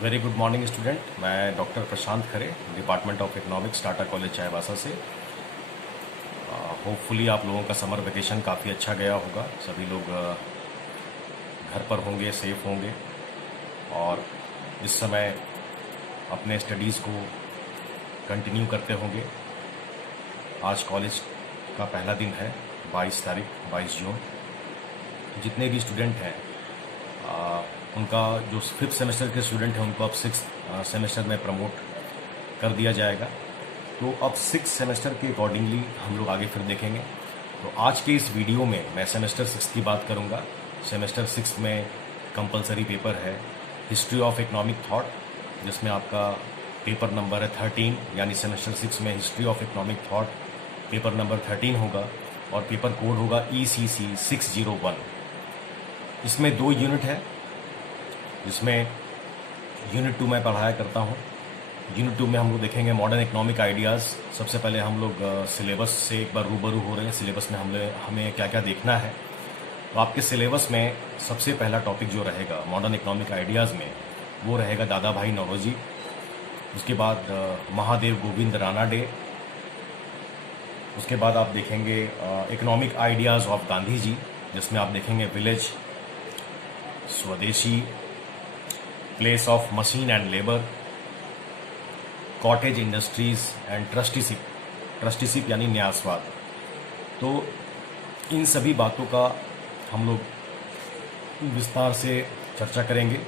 Very good morning student. मैं doctor Prashant Khare, department of economics, Tata college Chaibasa से। Hopefully आप लोगों का समर वेकेशन काफ़ी अच्छा गया होगा। सभी लोग घर पर होंगे, सेफ होंगे और इस समय अपने स्टडीज़ को कंटिन्यू करते होंगे। आज कॉलेज का पहला दिन है, 22 तारीख, 22 जून। जितने भी स्टूडेंट हैं उनका जो 5th सेमेस्टर के स्टूडेंट हैं उनको अब 6th सेमेस्टर में प्रमोट कर दिया जाएगा। तो अब 6th सेमेस्टर के अकॉर्डिंगली हम लोग आगे फिर देखेंगे। तो आज के इस वीडियो में मैं सेमेस्टर 6 की बात करूंगा। सेमेस्टर 6 में कंपलसरी पेपर है हिस्ट्री ऑफ इकोनॉमिक थॉट, जिसमें आपका पेपर नंबर है 13, यानी सेमेस्टर 6 में history of economic thought paper number 13 होगा और पेपर कोड होगा ECC 601। इसमें 2 यूनिट है, जिसमें यूनिट 2 मैं पढ़ाया करता हूँ। यूनिट 2 में हम लोग देखेंगे मॉडर्न इकोनॉमिक आइडियाज़। सबसे पहले हम लोग सिलेबस से एक बार रूबरू हो रहे हैं। सिलेबस में हमें क्या क्या देखना है। तो आपके सिलेबस में सबसे पहला टॉपिक जो रहेगा मॉडर्न इकोनॉमिक आइडियाज़ में, वो रहेगा दादा भाई नौरोजी। उसके बाद महादेव गोविंद राणा डे। उसके बाद आप देखेंगे economic ideas of Gandhi ji, जिसमें आप देखेंगे विलेज, स्वदेशी, place of machine and labour, cottage industries and trusteeship यानी न्यासवाद। तो इन सभी बातों का हम लोग विस्तार से चर्चा करेंगे।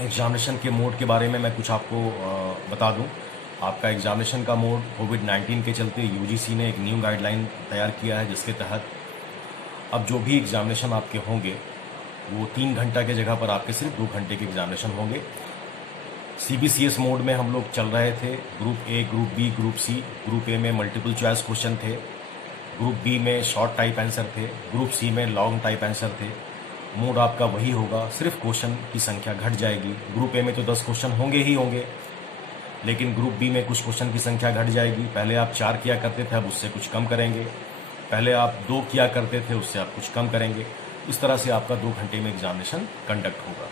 एग्जामिनेशन के मोड के बारे में मैं कुछ आपको बता दूं। आपका एग्जामिनेशन का मोड कोविड-19 के चलते UGC ने एक न्यू गाइडलाइन तैयार किया है, जिसके तहत अब जो भी एग्जामिनेशन आपके होंगे वो 3 घंटा की जगह पर आपके सिर्फ 2 घंटे के एग्जामिनेशन होंगे। CBCS मोड में हम लोग चल रहे थे। Group A, group B, group C। Group A में मल्टीपल चॉइस क्वेश्चन थे, ग्रुप B में शॉर्ट टाइप आंसर थे, ग्रुप C में लॉन्ग टाइप आंसर थे। मोड आपका वही होगा, सिर्फ क्वेश्चन की संख्या घट जाएगी। ग्रुप A में तो 10 क्वेश्चन होंगे ही होंगे, लेकिन ग्रुप B में कुछ क्वेश्चन की संख्या घट जाएगी। पहले आप 4 किया करते थे, अब उससे कुछ कम करेंगे। पहले आप 2 किया करते थे, उससे आप कुछ कम करेंगे। इस तरह से आपका 2 घंटे में एग्जामिनेशन कंडक्ट होगा।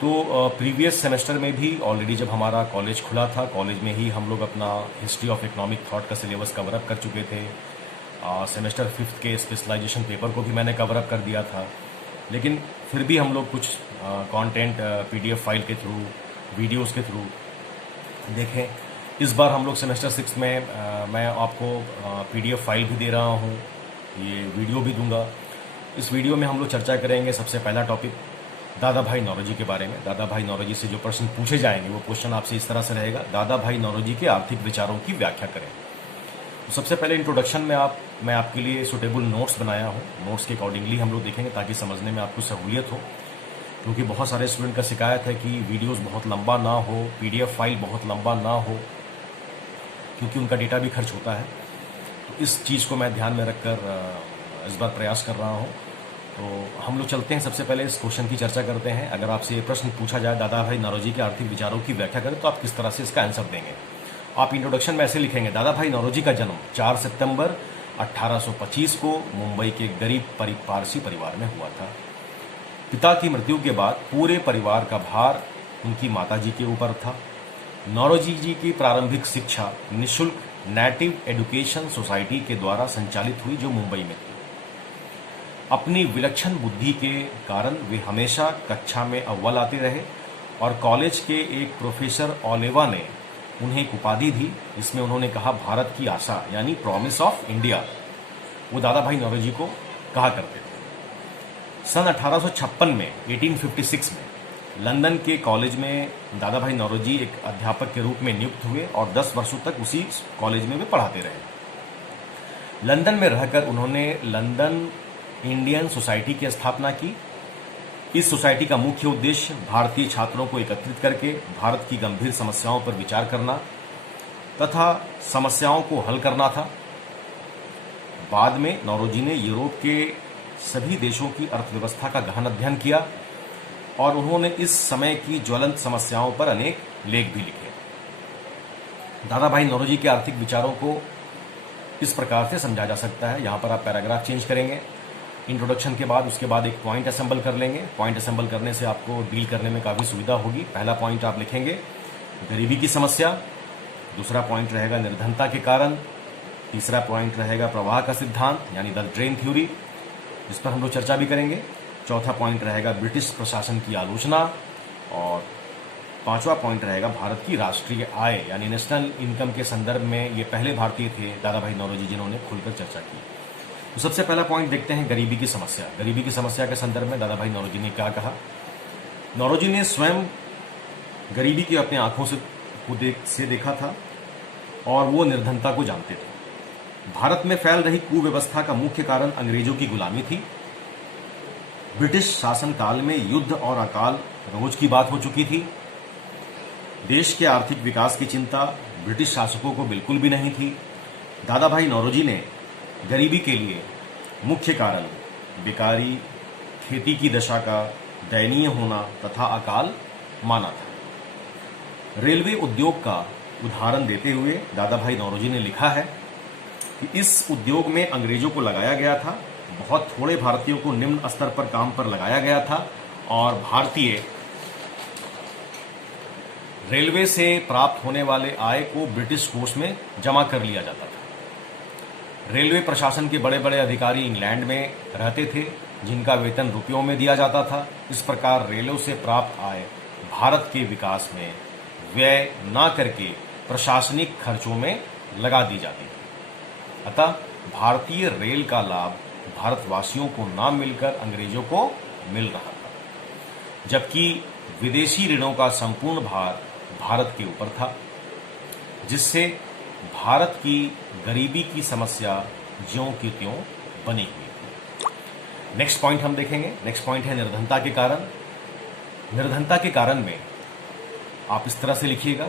तो प्रीवियस सेमेस्टर में भी ऑलरेडी जब हमारा कॉलेज खुला था, कॉलेज में ही हम लोग अपना हिस्ट्री ऑफ इकोनॉमिक थॉट का सिलेबस कवर अप कर चुके थे। सेमेस्टर 5th के स्पेशलाइजेशन पेपर को भी मैंने कवर अप कर दिया था, लेकिन फिर भी हम लोग कुछ कंटेंट PDF फाइल के थ्रू, वीडियोस के थ्रू देखें। इस बार हम लोग सेमेस्टर 6 में मैं आपको PDF फाइल भी दे रहा हूँ, ये वीडियो भी दूंगा। इस वीडियो में हम लोग चर्चा करेंगे सबसे पहला टॉपिक दादा भाई नौरोजी के बारे में। दादा भाई नौरोजी से जो प्रश्न पूछे जाएंगे वो क्वेश्चन आपसे इस तरह से रहेगा, दादा भाई नौरोजी के आर्थिक विचारों की व्याख्या करें। तो सबसे पहले इंट्रोडक्शन में मैं आपके लिए सुटेबल नोट्स बनाया हूँ। नोट्स के अकॉर्डिंगली हम लोग देखेंगे ताकि समझने में आपको सहूलियत हो, क्योंकि बहुत सारे स्टूडेंट का शिकायत है कि वीडियोस बहुत लंबा ना हो, PDF फाइल बहुत लंबा ना हो, क्योंकि उनका डेटा भी खर्च होता है। तो इस चीज़ को मैं ध्यान में रखकर इस बार प्रयास कर रहा हूँ। तो हम लोग चलते हैं, सबसे पहले इस क्वेश्चन की चर्चा करते हैं। अगर आपसे ये प्रश्न पूछा जाए दादा भाई नौरोजी के आर्थिक विचारों की व्याख्या करें, तो आप किस तरह से इसका आंसर देंगे। आप इंट्रोडक्शन में ऐसे लिखेंगे, दादा भाई नौरोजी का जन्म 4 सितंबर 1825 को मुंबई के गरीब पारसी परिवार में हुआ था। पिता की मृत्यु के बाद पूरे परिवार का भार उनकी माताजी के ऊपर था। नौरोजी जी की प्रारंभिक शिक्षा निःशुल्क नेटिव एजुकेशन सोसाइटी के द्वारा संचालित हुई, जो मुंबई में थी। अपनी विलक्षण बुद्धि के कारण वे हमेशा कक्षा में अव्वल आते रहे और कॉलेज के एक प्रोफेसर ओलेवा ने उन्हें एक उपाधि दी, जिसमें उन्होंने कहा भारत की आशा, यानी प्रॉमिस ऑफ इंडिया। वो दादा भाई नौरोजी को कहा करते थे। सन 1856 में 1856 में लंदन के कॉलेज में दादा भाई नौरोजी एक अध्यापक के रूप में नियुक्त हुए और 10 वर्षों तक उसी कॉलेज में वे पढ़ाते रहे। लंदन में रहकर उन्होंने लंदन इंडियन सोसाइटी की स्थापना की। इस सोसाइटी का मुख्य उद्देश्य भारतीय छात्रों को एकत्रित करके भारत की गंभीर समस्याओं पर विचार करना तथा समस्याओं को हल करना था। बाद में नौरोजी ने यूरोप के सभी देशों की अर्थव्यवस्था का गहन अध्ययन किया और उन्होंने इस समय की ज्वलंत समस्याओं पर अनेक लेख भी लिखे। दादा भाई नौरोजी के आर्थिक विचारों को इस प्रकार से समझा जा सकता है। यहाँ पर आप पैराग्राफ चेंज करेंगे। इंट्रोडक्शन के बाद उसके बाद एक पॉइंट असेंबल कर लेंगे। पॉइंट असेंबल करने से आपको डील करने में काफ़ी सुविधा होगी। पहला पॉइंट आप लिखेंगे गरीबी की समस्या, दूसरा पॉइंट रहेगा निर्धनता के कारण, तीसरा पॉइंट रहेगा प्रवाह का सिद्धांत यानी द ड्रेन थ्योरी, जिस पर हम लोग चर्चा भी करेंगे। चौथा पॉइंट रहेगा ब्रिटिश प्रशासन की आलोचना, और पांचवा पॉइंट रहेगा भारत की राष्ट्रीय आय यानी नेशनल इनकम के संदर्भ में ये पहले भारतीय थे दादा भाई नौरोजी जिन्होंने खुलकर चर्चा की। तो सबसे पहला पॉइंट देखते हैं गरीबी की समस्या। गरीबी की समस्या के संदर्भ में दादा भाई नौरोजी ने क्या कहा। नौरोजी ने स्वयं गरीबी की अपने आंखों से देखा था और वो निर्धनता को जानते थे। भारत में फैल रही कुव्यवस्था का मुख्य कारण अंग्रेजों की गुलामी थी। ब्रिटिश शासन काल में युद्ध और अकाल रोज की बात हो चुकी थी। देश के आर्थिक विकास की चिंता ब्रिटिश शासकों को बिल्कुल भी नहीं थी। दादा भाई नौरोजी ने गरीबी के लिए मुख्य कारण बेकारी, खेती की दशा का दयनीय होना तथा अकाल माना था। रेलवे उद्योग का उदाहरण देते हुए दादा भाई नौरोजी ने लिखा है कि इस उद्योग में अंग्रेजों को लगाया गया था, बहुत थोड़े भारतीयों को निम्न स्तर पर काम पर लगाया गया था और भारतीय रेलवे से प्राप्त होने वाले आय को ब्रिटिश कोष में जमा कर लिया जाता था। रेलवे प्रशासन के बड़े बड़े अधिकारी इंग्लैंड में रहते थे जिनका वेतन रुपयों में दिया जाता था। इस प्रकार रेलों से प्राप्त आय भारत के विकास में व्यय न करके प्रशासनिक खर्चों में लगा दी जाती थी। अतः भारतीय रेल का लाभ भारतवासियों को न मिलकर अंग्रेजों को मिल रहा था, जबकि विदेशी ऋणों का संपूर्ण भार भारत के ऊपर था, जिससे भारत की गरीबी की समस्या ज्यों की त्यों बनी हुई थी। नेक्स्ट पॉइंट हम देखेंगे। नेक्स्ट पॉइंट है निर्धनता के कारण। निर्धनता के कारण में आप इस तरह से लिखिएगा।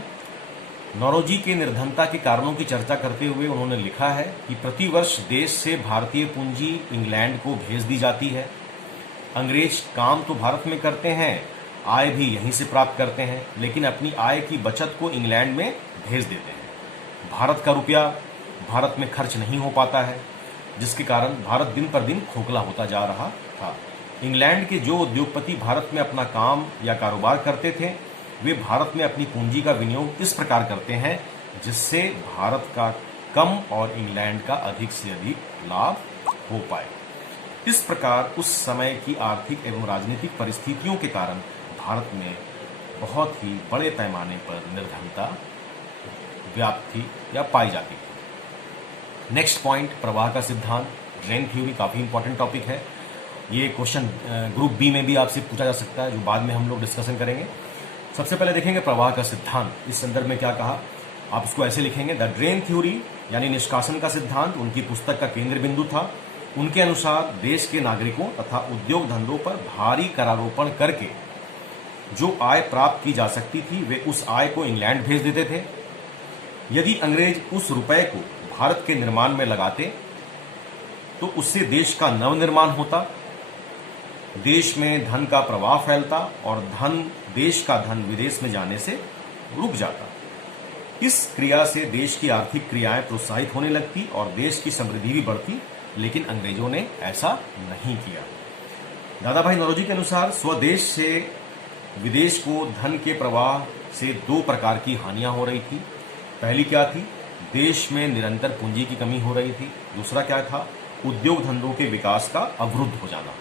नौरोजी के निर्धनता के कारणों की चर्चा करते हुए उन्होंने लिखा है कि प्रतिवर्ष देश से भारतीय पूंजी इंग्लैंड को भेज दी जाती है। अंग्रेज काम तो भारत में करते हैं, आय भी यहीं से प्राप्त करते हैं, लेकिन अपनी आय की बचत को इंग्लैंड में भेज देते हैं। भारत का रुपया भारत में खर्च नहीं हो पाता है, जिसके कारण भारत दिन पर दिन खोखला होता जा रहा था। इंग्लैंड के जो उद्योगपति भारत में अपना काम या कारोबार करते थे, वे भारत में अपनी पूंजी का विनियोग इस प्रकार करते हैं जिससे भारत का कम और इंग्लैंड का अधिक से अधिक लाभ हो पाए। इस प्रकार उस समय की आर्थिक एवं राजनीतिक परिस्थितियों के कारण भारत में बहुत ही बड़े पैमाने पर निर्धनता व्याप्त थी या पाई जाती थी। नेक्स्ट पॉइंट प्रवाह का सिद्धांत, ड्रेन थ्योरी, काफ़ी इंपॉर्टेंट टॉपिक है। ये क्वेश्चन ग्रुप बी में भी आपसे पूछा जा सकता है, जो बाद में हम लोग डिस्कशन करेंगे। सबसे पहले देखेंगे प्रवाह का सिद्धांत। इस संदर्भ में क्या कहा, आप उसको ऐसे लिखेंगे। द ड्रेन थ्योरी यानी निष्कासन का सिद्धांत उनकी पुस्तक का केंद्र बिंदु था। उनके अनुसार देश के नागरिकों तथा उद्योग धंधों पर भारी करारोपण करके जो आय प्राप्त की जा सकती थी, वे उस आय को इंग्लैंड भेज देते थे। यदि अंग्रेज उस रुपए को भारत के निर्माण में लगाते तो उससे देश का नवनिर्माण होता, देश में धन का प्रवाह फैलता और देश का धन विदेश में जाने से रुक जाता। इस क्रिया से देश की आर्थिक क्रियाएं प्रोत्साहित होने लगती और देश की समृद्धि भी बढ़ती, लेकिन अंग्रेजों ने ऐसा नहीं किया। दादा भाई नौरोजी के अनुसार स्वदेश से विदेश को धन के प्रवाह से दो प्रकार की हानियां हो रही थी। पहली क्या थी, देश में निरंतर पूंजी की कमी हो रही थी। दूसरा क्या था, उद्योग धंधों के विकास का अवरुद्ध हो जाना।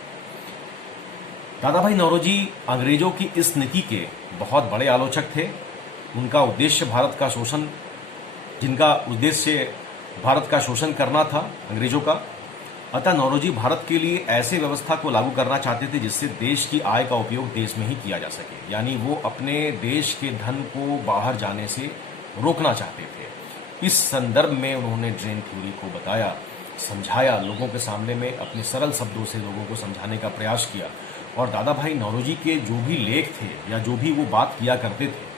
दादा भाई नौरोजी अंग्रेजों की इस नीति के बहुत बड़े आलोचक थे। उनका उद्देश्य जिनका उद्देश्य भारत का शोषण करना था अंग्रेजों का। अतः नौरोजी भारत के लिए ऐसे व्यवस्था को लागू करना चाहते थे जिससे देश की आय का उपयोग देश में ही किया जा सके, यानी वो अपने देश के धन को बाहर जाने से रोकना चाहते थे। इस संदर्भ में उन्होंने ड्रेन थ्योरी को बताया, समझाया, लोगों के सामने में अपने सरल शब्दों से लोगों को समझाने का प्रयास किया। और दादा भाई नौरोजी के जो भी लेख थे या जो भी वो बात किया करते थे,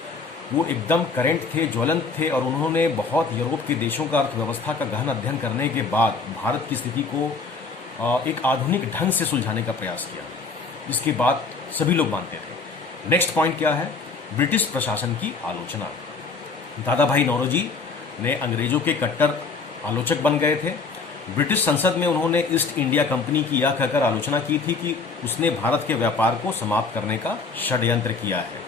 वो एकदम करेंट थे, ज्वलंत थे। और उन्होंने बहुत यूरोप के देशों का अर्थव्यवस्था का गहन अध्ययन करने के बाद भारत की स्थिति को एक आधुनिक ढंग से सुलझाने का प्रयास किया। इसके बाद सभी लोग मानते थे। नेक्स्ट पॉइंट क्या है, ब्रिटिश प्रशासन की आलोचना। दादा भाई नौरोजी ने अंग्रेजों के कट्टर आलोचक बन गए थे। ब्रिटिश संसद में उन्होंने ईस्ट इंडिया कंपनी की यह कहकर आलोचना की थी कि उसने भारत के व्यापार को समाप्त करने का षड्यंत्र किया है।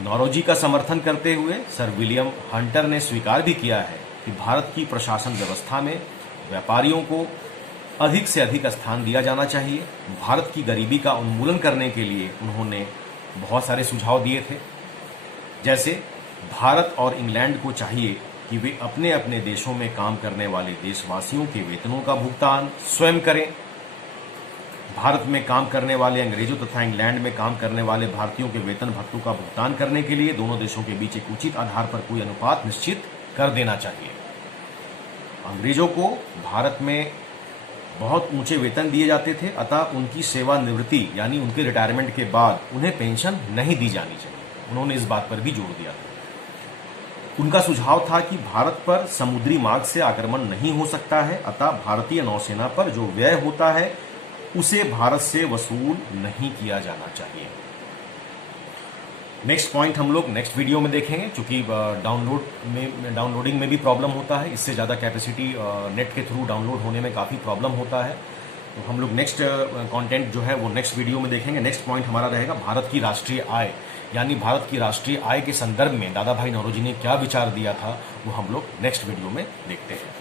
नौरोजी का समर्थन करते हुए सर विलियम हंटर ने स्वीकार भी किया है कि भारत की प्रशासन व्यवस्था में व्यापारियों को अधिक से अधिक स्थान दिया जाना चाहिए। भारत की गरीबी का उन्मूलन करने के लिए उन्होंने बहुत सारे सुझाव दिए थे, जैसे भारत और इंग्लैंड को चाहिए कि वे अपने अपने देशों में काम करने वाले देशवासियों के वेतनों का भुगतान स्वयं करें। भारत में काम करने वाले अंग्रेजों तथा इंग्लैंड में काम करने वाले भारतीयों के वेतन भत्तों का भुगतान करने के लिए दोनों देशों के बीच एक उचित आधार पर कोई अनुपात निश्चित कर देना चाहिए। अंग्रेजों को भारत में बहुत ऊंचे वेतन दिए जाते थे, अतः उनकी सेवानिवृत्ति यानी उनके रिटायरमेंट के बाद उन्हें पेंशन नहीं दी जानी चाहिए। उन्होंने इस बात पर भी जोर दिया था। उनका सुझाव था कि भारत पर समुद्री मार्ग से आक्रमण नहीं हो सकता है, अतः भारतीय नौसेना पर जो व्यय होता है उसे भारत से वसूल नहीं किया जाना चाहिए। नेक्स्ट पॉइंट हम लोग नेक्स्ट वीडियो में देखेंगे, क्योंकि डाउनलोडिंग में भी प्रॉब्लम होता है। इससे ज़्यादा कैपेसिटी नेट के थ्रू डाउनलोड होने में काफ़ी प्रॉब्लम होता है। तो हम लोग नेक्स्ट कंटेंट जो है वो नेक्स्ट वीडियो में देखेंगे। नेक्स्ट पॉइंट हमारा रहेगा भारत की राष्ट्रीय आय, यानी भारत की राष्ट्रीय आय के संदर्भ में दादा भाई नौरोजी ने क्या विचार दिया था, वो हम लोग नेक्स्ट वीडियो में देखते हैं।